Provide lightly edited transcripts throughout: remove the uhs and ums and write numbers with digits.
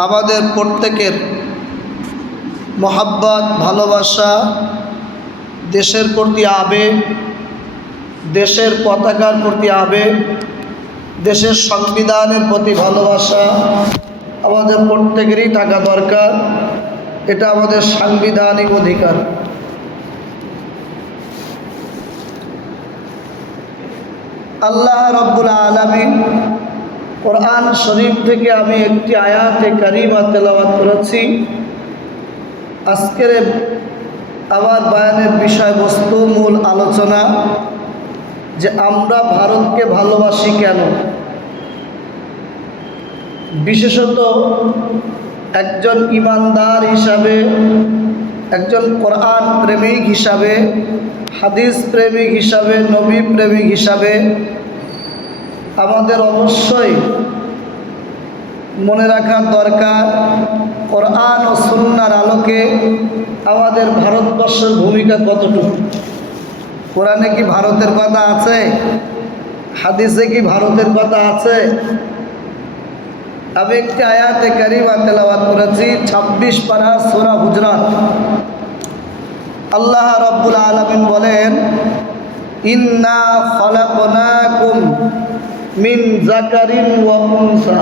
আমাদের প্রত্যেকের মহাব্বত, ভালোবাসা, দেশের প্রতি আবেগ, দেশের পতাকার প্রতি আবেগ, দেশের সংবিধানের প্রতি ভালোবাসা আমাদের প্রত্যেকেরই থাকা দরকার। এটা আমাদের সাংবিধানিক অধিকার। আল্লাহ রাব্বুল আলামিন কোরআন শরীফ থেকে আমি একটি আয়াতে কারিমা তেলাওয়াত করেছি। আজকের আমার বয়ানের বিষয়বস্তু, মূল আলোচনা যে আমরা ভারতকে ভালোবাসি কেন। বিশেষত একজন ইমানদার হিসাবে, একজন কোরআন প্রেমিক হিসাবে, হাদিস প্রেমিক হিসাবে, নবী প্রেমিক হিসাবে আমাদের অবশ্যই মনে রাখা দরকার কোরআন ও সুন্নাহর আলোকে আমাদের ভারতবর্ষের ভূমিকা কতটুকু। কোরআনে কি ভারতের কথা আছে? হাদিসে কি ভারতের কথা আছে? আমি একটি আয়াতে কারিমা তেলাওয়াত করেছি, 26 পারা সূরা হুজরাত। আল্লাহ রাব্বুল আলামিন বলেন, ইন্না খালাকনাকুম মিন যাকারিন ওয়া উনসা।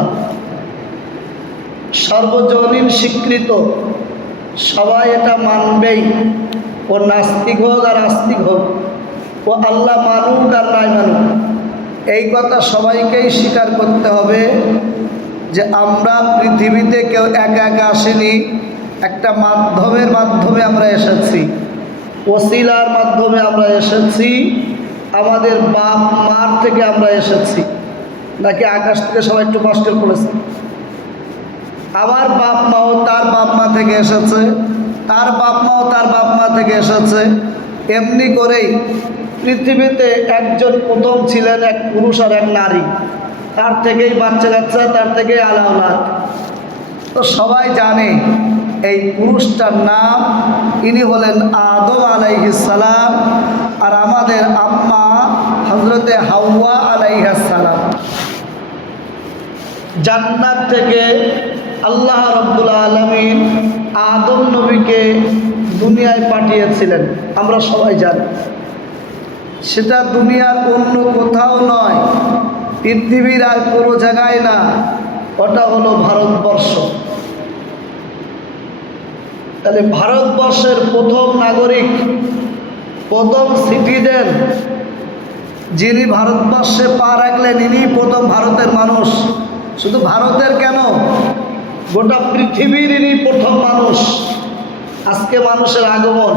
সর্বজনীন স্বীকৃত, সবাই এটা মানবেই, ও নাস্তিক হোক আর আস্তিক হোক, ও আল্লাহ মানুক আর নাই মানুক, এই কথা সবাইকেই স্বীকার করতে হবে যে আমরা পৃথিবীতে কেউ একা একা আসিনি। একটা মাধ্যমের মাধ্যমে আমরা এসেছি, ওসিলার মাধ্যমে আমরা এসেছি। আমাদের বাপ মার থেকে আমরা এসেছি, নাকি আকাশ থেকে সবাই একটু কষ্ট করেছে? আমার বাপ মাও তার বাপ মা থেকে এসেছে, তার বাপ মাও তার বাপ মা থেকে এসেছে। এমনি করেই পৃথিবীতে একজন প্রথম ছিলেন, এক পুরুষ আর এক নারী, তার থেকেই বাচ্চা কাচ্চা, তার থেকেই আলাউলাদ। তো সবাই জানে এই পুরুষটার নাম, ইনি হলেন আদম আলাইহিস সালাম, আর আমাদের আম্মা হযরতে হাওয়া আলাইহিস সালাম। জান্নাত থেকে আল্লাহ রাব্বুল আলামিন আদম নবীকে দুনিয়ায় পাঠিয়েছিলেন, আমরা সবাই জানি। সেটা দুনিয়ার অন্য কোথাও নয়, পৃথিবীর আর কোনো জায়গায় না, ওটা হলো ভারতবর্ষ। তাহলে ভারতবর্ষের প্রথম নাগরিক, প্রথম সিটিজেন, যিনি ভারতবর্ষে পা রাখলেন, ইনি প্রথম ভারতের মানুষ। শুধু ভারতের কেন, গোটা পৃথিবীর ইনি প্রথম মানুষ। আজকে মানুষের আগমন,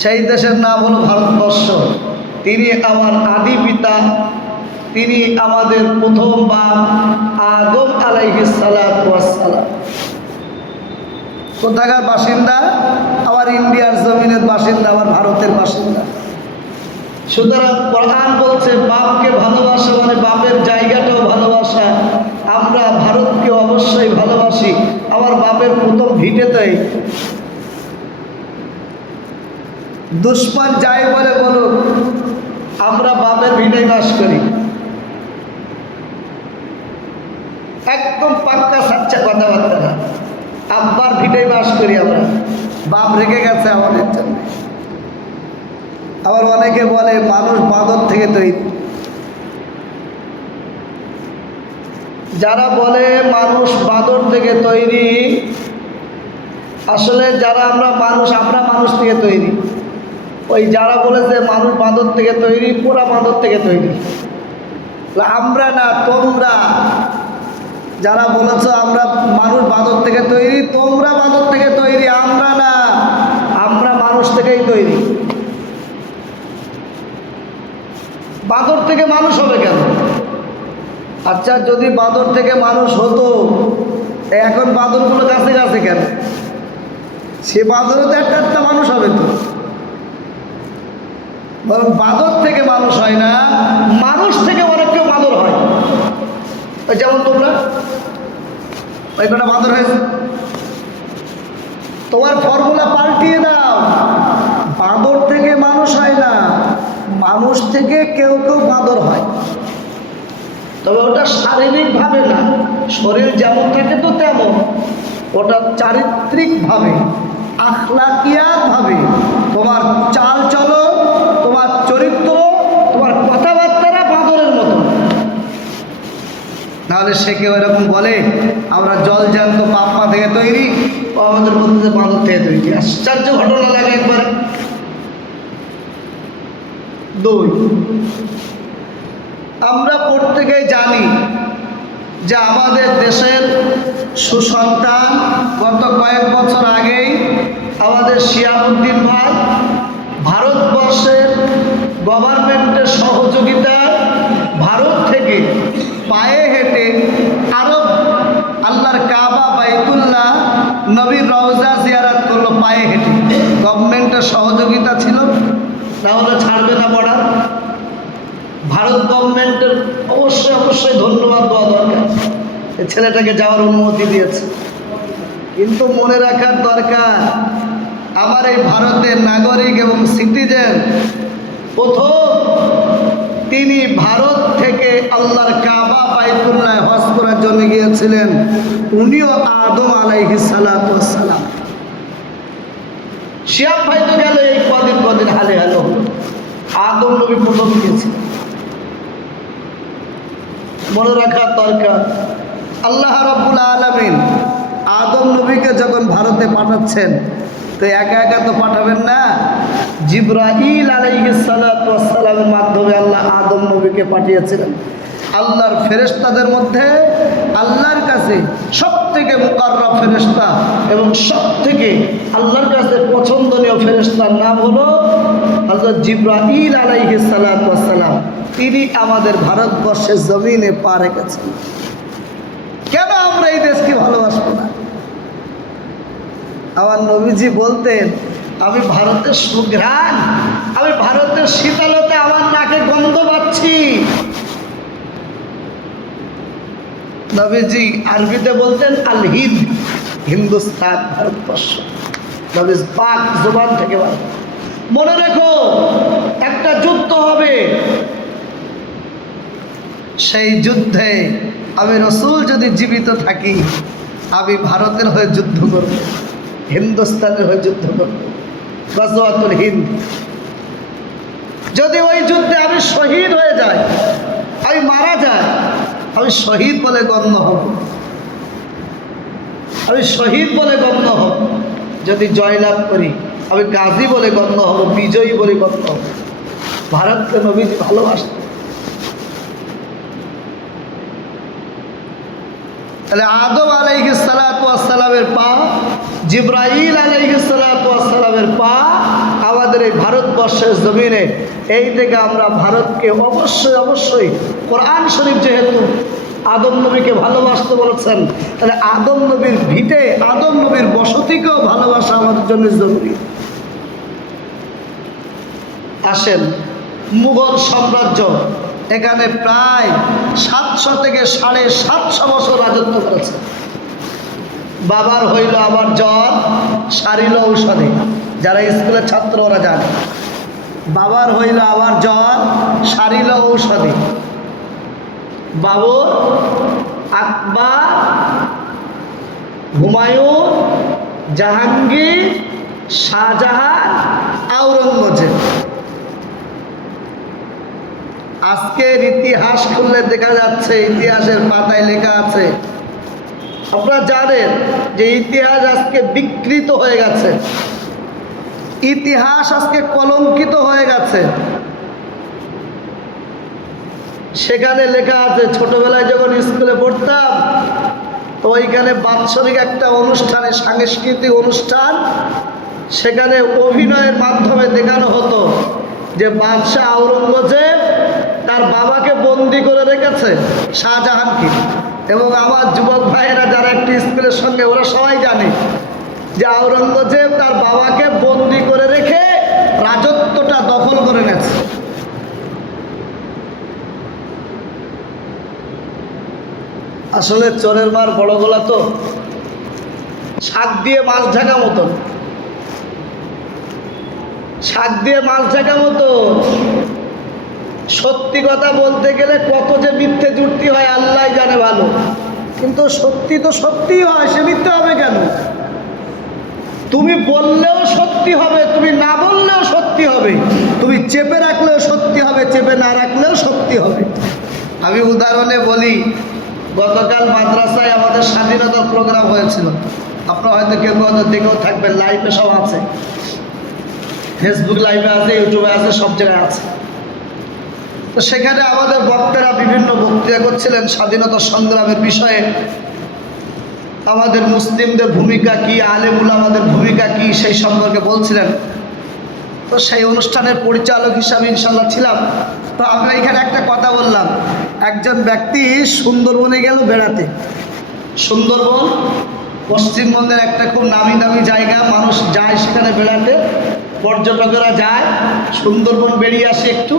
সেই দেশের নাম হলো ভারতবর্ষ। তিনি আমার আদি পিতা, তিনি আমাদের প্রথম বাপ আদম আলাইহিস সালাতু ওয়াস সালাম। কোথাকার বাসিন্দা? আমার ইন্ডিয়ার জমিনের বাসিন্দা, আমার ভারতের বাসিন্দা। সুতরাং কোরআন বলছে বাপকে ভালোবাসা মানে বাপের জায়গাটাও ভালোবাসা। আমরা ভারতকে অবশ্যই ভালোবাসি। আমার বাপের প্রথম ভিটেতেই দুশ্মন যাই বলে বলুক, আমরা বাপের ভিটেই বাস করি। একদম পাক্কা সাচ্চা কথাবার্তা না, আব্বার ভিটেই বাস করি আমরা। বাপ রেখে গেছে আমাদের জন্য। আবার অনেকে বলে মানুষ বাঁদর থেকে তৈরি। যারা বলে মানুষ বাঁদর থেকে তৈরি, আসলে যারা আমরা মানুষ থেকে তৈরি। ওই যারা বলেছে মানুষ বাঁদর থেকে তৈরি, পুরা বাঁদর থেকে তৈরি। আমরা না, তোমরা যারা বলেছ আমরা মানুষ বাঁদর থেকে তৈরি, তোমরা বাঁদর থেকে তৈরি, আমরা না, আমরা মানুষ থেকেই তৈরি। বাঁদর থেকে মানুষ হবে কেন? আচ্ছা, যদি বাঁদর থেকে মানুষ হতো, এখন বাঁদরগুলো কাছে কাছে কেন? সে বাঁদরও তো একটা একটা মানুষ হবে তো। বরং বাঁদর থেকে মানুষ হয় না, মানুষ থেকে অনেক কেউ বাঁদর হয়। যেমন তোমরা ওই কটা বাঁদর হয়েছে। তোমার ফর্মুলা পাল্টিয়ে দাও। বাঁদর থেকে মানুষ হয় না, মানুষ থেকে কেউ কেউ বাঁদর হয়। তবে ওটা শারীরিকভাবে না, শরীর যেমন থাকে তো তেমন। ওটা চারিত্রিকভাবে, আখলাকিয়াতভাবে তোমার চাল চলো, তোমার চরিত্র, তোমার কথাবার্তারা বাঁদরের মতো। নাহলে সে কেউ এরকম বলে আমরা জল জ্যান্ত পাপ্পা থেকে তৈরি, ও আমাদের মধ্যে বাঁদর থেকে তৈরি। আশ্চর্য ঘটনা লাগে একবার। 2, আমরা প্রত্যেকেই জানি যে আমাদের দেশের সুসন্তান গত কয়েক বছর আগেই আমাদের শিয়াবুদ্দিন ভাই ভারতবর্ষের গভর্নমেন্টের সহযোগিতায় ভারত থেকে পায়ে হেঁটে আরব আল্লাহর কাবা বাইতুল্লাহ নবীর রওজা জিয়ারত করলো পায়ে হেঁটে। গভর্নমেন্টের সহযোগিতা ছিল, না হলে ছাড়বে না বর্ডার। ভারত গভর্নমেন্টের অবশ্যই ধন্যবাদ দেওয়া দরকার, এই ছেলেটাকে যাওয়ার অনুমতি দিয়েছে। কিন্তু মনে রাখার দরকার, আমার এই ভারতের নাগরিক এবং সিটিজেন প্রথম তিনি ভারত থেকে আল্লাহর কাবা বাইতুল্লাহ হজ করার জন্য গিয়েছিলেন, উনিও আদম আলাইহিস সালাতু ওয়াস সালাম। শিয়াব ভাই তো গেল এই কদিন হালে হালো, আদম নবী প্রথম গিয়েছিলেন। মনে রাখার দরকার, আল্লাহ রাব্বুল আলামিন আদম নবীকে যখন ভারতে পাঠাচ্ছেন তো একা একা তো পাঠাবেন না, জিবরাইল আলাইহিস সালাতু ওয়াস সালামের মাধ্যমে আল্লাহ আদম নবীকে পাঠিয়েছিলেন। আল্লাহর ফেরেশতাদের মধ্যে আল্লাহর কাছে সবথেকে মুকাররব ফেরেশতা এবং সবথেকে আল্লাহর কাছে পছন্দনীয় ফেরেশতার নাম হলো হযরত জিবরাইল আলাইহিস সালাতু ওয়াস সালাম। তিনি আমাদের ভারতবর্ষের জমিনে পা রেখেছেন। কেন আমরা এই দেশকে ভালোবাসবো না? আমার নবীজি বলতেন, আমি ভারতের সুঘ্রাণ, আমি ভারতের শীতলতে আমার নাকে গন্ধ পাচ্ছি। নবীজি আরবিতে বলতেন আল হিন্দ, হিন্দুস্তান, ভারতবর্ষ। নবী পাক জবান থেকে বলেন। মনে রেখো, একটা যুদ্ধ হবে, সেই যুদ্ধে আমি রসুল যদি জীবিত থাকি আমি ভারতের হয়ে যুদ্ধ করব, হিন্দুস্তানের হয়ে যুদ্ধ করব, গজওয়াতুল হিন্দ। যদি ওই যুদ্ধে আমি শহীদ হয়ে যাই, আমি মারা যাই, আমি শহীদ বলে গণ্য হব, আমি শহীদ বলে গণ্য হব। যদি জয়লাভ করি আমি গাজী বলে গণ্য হব, বিজয়ী বলে গণ্য হব। ভারতকে নবীজি ভালোবাসতেন। তাহলে আদম আলাইহিস সালাতু ওয়াস সালামের পা, জিবরাইল আলাইহিস সালাতু ওয়াস সালামের পা আমাদের এই ভারতবর্ষের জমিনে। এই থেকে আমরা ভারতকে অবশ্যই কোরআন শরীফ যেহেতু আদম নবীকে ভালোবাসতে বলেছেন, তাহলে আদম নবীর ভিটে, আদম নবীর বসতিকেও ভালোবাসা আমাদের জন্য জরুরি। আসেন, মুঘল সাম্রাজ্য এখানে প্রায় 700 থেকে 750 বছর রাজত্ব করেছে। বাবার হইল আবার জ্বর, সারিল ঔষধে। যারা স্কুলের ছাত্র ওরা জানে, বাবার হইল আবার জ্বর, সারিল ঔষধে। বাবর, আকবর, হুমায়ুন, জাহাঙ্গীর, শাহজাহান, আওরঙ্গজেব। আজকের ইতিহাস খুললে দেখা যাচ্ছে, ইতিহাসের পাতায় লেখা আছে। আপনারা জানেন যে ইতিহাস আজকে বিকৃত হয়ে গেছে, ইতিহাস আজকে কলঙ্কিত হয়ে গেছে। সেখানে লেখা আছে, ছোটবেলায় যখন স্কুলে পড়তাম তো ওইখানে বাৎসরিক একটা অনুষ্ঠানে, সাংস্কৃতিক অনুষ্ঠান, সেখানে অভিনয়ের মাধ্যমে দেখানো হতো যে বাদশাহ আওরঙ্গজেব তার বাবাকে বন্দি করে রেখেছে, শাহজাহানকে। এবং আমার যুবক ভাইয়েরা যারা একটি স্কুলের সঙ্গে, ওরা সবাই জানে যে আওরঙ্গজেব তার বাবাকে বন্দি করে রেখে রাজত্বটা দখল করে গেছে। আসলে চোরের মার বড় গলা তো, শাক দিয়ে মাছ ঢাকা মতন, শাক দিয়ে মাছ ঢাকা মতো। সত্যি কথা বলতে গেলে কত যে মিথ্যে যুক্তি হয় আল্লাহ জানে ভালো। কিন্তু সত্যি তো সত্যিই হয়, সে মিথ্যে হবে কেন? তুমি বললেও সত্যি হবে, তুমি না বললেও সত্যি হবে, তুমি চেপে রাখলেও সত্যি হবে, চেপে না রাখলেও সত্যি হবে। আমি উদাহরণে বলি, গতকাল মাদ্রাসায় আমাদের স্বাধীনতার প্রোগ্রাম হয়েছিল। আপনারা হয়তো কেউ হয়তো দেখেও থাকবেন, লাইভে সব আছে, ফেসবুক লাইভে আছে, ইউটিউবে আছে, সব জায়গায় আছে। তো সেখানে আমাদের বক্তারা বিভিন্ন বক্তৃতা করছিলেন স্বাধীনতা সংগ্রামের বিষয়ে, আমাদের মুসলিমদের ভূমিকা কি, আলেম উলামাদের ভূমিকা কি, সেই সম্পর্কে বলছিলেন। তো সেই অনুষ্ঠানের পরিচালক হিসাবে ইনশাল্লাহ ছিলাম। তো আমি এখানে একটা কথা বললাম, একজন ব্যক্তি সুন্দরবনে গেল বেড়াতে। সুন্দরবন পশ্চিমবঙ্গের একটা খুব নামি দামি জায়গা, মানুষ যায় সেখানে বেড়াতে, পর্যটকেরা যায়। সুন্দরবন বেরিয়ে আসে একটু।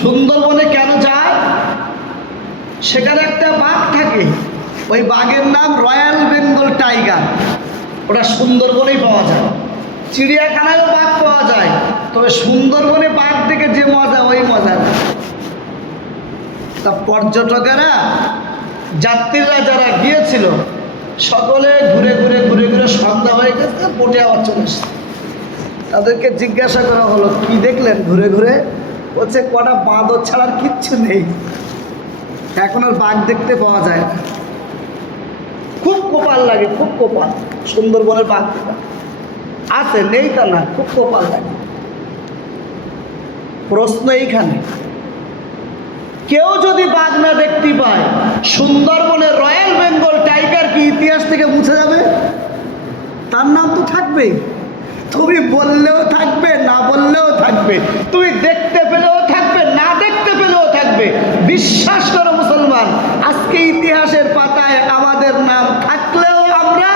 সুন্দরবনে কেন যায়? সেখানে একটা বাঘ থাকে, ওই বাঘের নাম রয়্যাল বেঙ্গল টাইগার। ওটা সুন্দরবনেই পাওয়া যায়। চিড়িয়াখানায়ও বাঘ পাওয়া যায়, তবে সুন্দরবনে বাঘ দেখে যে মজা, ওই মজা না। তা পর্যটকেরা, যাত্রীরা যারা গিয়েছিল, সকলে ঘুরে ঘুরে ঘুরে ঘুরে সন্ধ্যা হয়ে গেছে, বোটে আবার চলে এসছে। তাদেরকে জিজ্ঞাসা করা হলো, কি দেখলেন ঘুরে ঘুরে? বলছে কটা বাঁদর ছাড়ার কিচ্ছু নেই, এখন আর বাঘ দেখতে পাওয়া যায় না। খুব কপাল লাগে, খুব কপাল। সুন্দরবনের বাঘ আছে, নেই তা না, খুব কপাল লাগে। প্রশ্ন এইখানে, কেউ যদি বাঘ না দেখতে পায়, সুন্দরবনের রয়্যাল বেঙ্গল টাইগার কি ইতিহাস থেকে মুছে যাবে? তার নাম তো থাকবেই। তুমি বললেও থাকবে, না বললেও থাকবে, তুমি দেখতে পেলেও থাকবে, না দেখতে পেলেও থাকবে। বিশ্বাস করো মুসলমান, আজকে ইতিহাসের পাতায় আমাদের নাম থাকলেও আমরা,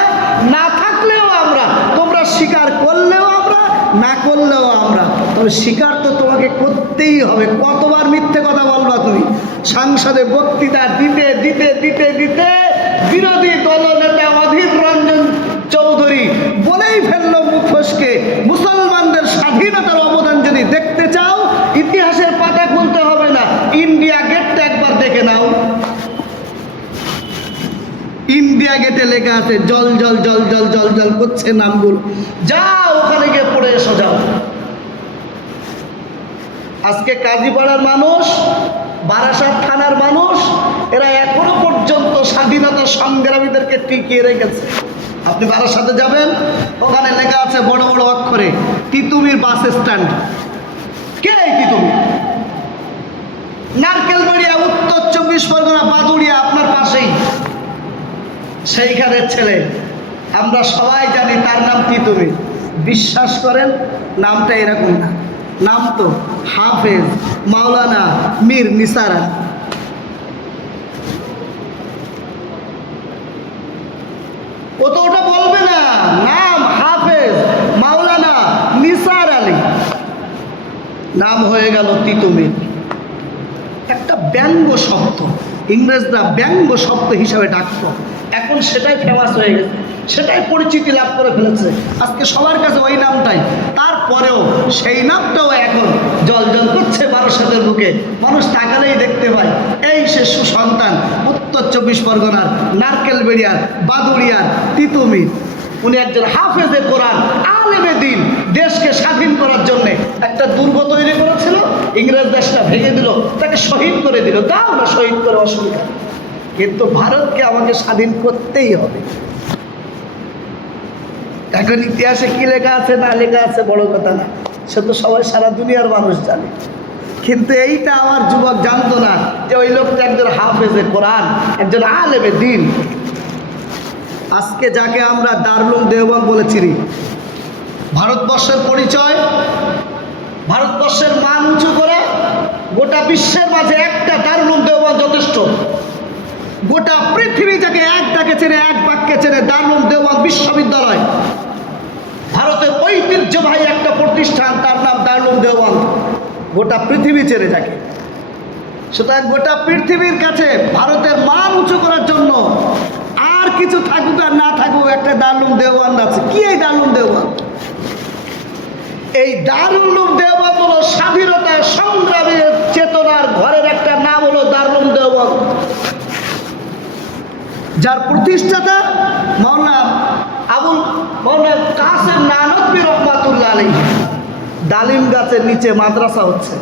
না থাকলেও আমরা, তোমরা স্বীকার করলেও আমরা, না করলেও আমরা, তবে স্বীকার তো তোমাকে করতেই হবে। কতবার মিথ্যে কথা বলবা তুমি? সংসদে বক্তৃতা দিতে দিতে দিতে দিতে বিরোধী দলনেতা অধীর রঞ্জন চৌধুরী বলেই ফেলল মুখ ফসকে, মুসলমানদের স্বাধীনতার অবদান যদি দেখতে চাও, ইতিহাসের পাতা খুলতে হবে না, ইন্ডিয়া গেটটা একবার দেখে নাও। ইন্ডিয়া গেটে লেখা আছে, জল জল জল জল জল জল করছে নামগুলো, যাও ওখানে গিয়ে পড়ে এসো, যাও। আজকে কাজীপাড়ার মানুষ, বারাসাত থানার মানুষ, এরা এখনো পর্যন্ত স্বাধীনতা সংগ্রামীদেরকে টিকিয়ে রেখেছে। আপনি বারাসাতে যাবেন, ওখানে লেখা আছে বড় বড় অক্ষরে, তিতুমির বাস স্ট্যান্ড। কে এই তিতুমির? নারকেলবাড়িয়া, উত্তর 24 পরগনা, বাদুড়িয়া, আপনার পাশেই, সেইখানের ছেলে। আমরা সবাই জানি তার নাম তিতুমির। বিশ্বাস করেন, নামটা এরকম না, নাম তো হাফেজ মাওলানা মীর নিসার আলী। ও তো ওটা বলবে না, নাম হাফেজ মাওলানা নিসার আলী, নাম হয়ে গেল তিতুমির। একটা ব্যঙ্গ শব্দ, ইংরেজরা ব্যঙ্গ শব্দ হিসাবে ডাকত, এখন সেটাই ফেমাস হয়ে গেছে, সেটাই পরিচিতি লাভ করে ফেলেছে। আজকে সবার কাছে ওই নামটাই। তারপরেও সেই নামটাও এখন জল জল করছে বারাসাতের বুকে, মানুষ তাকালেই দেখতে পায় এই সে সুসন্তান উত্তর 24 পরগনার নারকেলবেড়িয়ার বাদুড়িয়ার তিতুমির। উনি একজন হাফেজে কোরআন, আলেমে দিন, দেশকে স্বাধীন করার জন্য একটা দুর্গ তৈরি করেছিল, ইংরেজ দেশটা ভেঙে দিল, তাকে শহীদ করে দিল। দাও না, শহীদ করে, অসুবিধা, কিন্তু ভারতকে আমাকে স্বাধীন করতেই হবে। এখন ইতিহাসে কি লেখা আছে না লেখা আছে বড় কথা না, সে তো সবাই সারা দুনিয়ার মানুষ জানে। কিন্তু এইটা আমার যুবক জানতো না যে ওই লোকটা একজন হাফেজে কোরআন, একজন আলেমে দিন। আজকে যাকে আমরা দারুল দেওবন্দ বলে চিনি, ভারতবর্ষের পরিচয়, ভারতবর্ষের মান উঁচু করে গোটা বিশ্বের মাঝে একটা দারুল দেওবন্দ যথেষ্ট। গোটা পৃথিবী যাকে এক ডাকে চেনে, এক বাক্যে চেনে, দারুল দেওবন্দ বিশ্ববিদ্যালয়, ভারতের ঐতিহ্যবাহী একটা প্রতিষ্ঠান, তার নাম দারুল দেওবন্দ। গোটা পৃথিবী চেনে যাকে। সুতরাং গোটা পৃথিবীর কাছে ভারতের মান উঁচু করার জন্য আর কিছু থাকুক আর না থাকুক, একটা দারুল দেওবন্দ আছে। কি এই দারুল দেওবন্দ? এই দারুল দেওবন্দ হলো স্বাধীনতা সংগ্রামের চেতনার ঘরের একটা নাম, হলো দারুল দেওবন্দ। যার প্রতিষ্ঠাতা মাওলানা কাসেম নানতবী রহমাতুল্লাহ আলাইহি। ডালিম গাছের নিচে মাদ্রাসা হচ্ছে।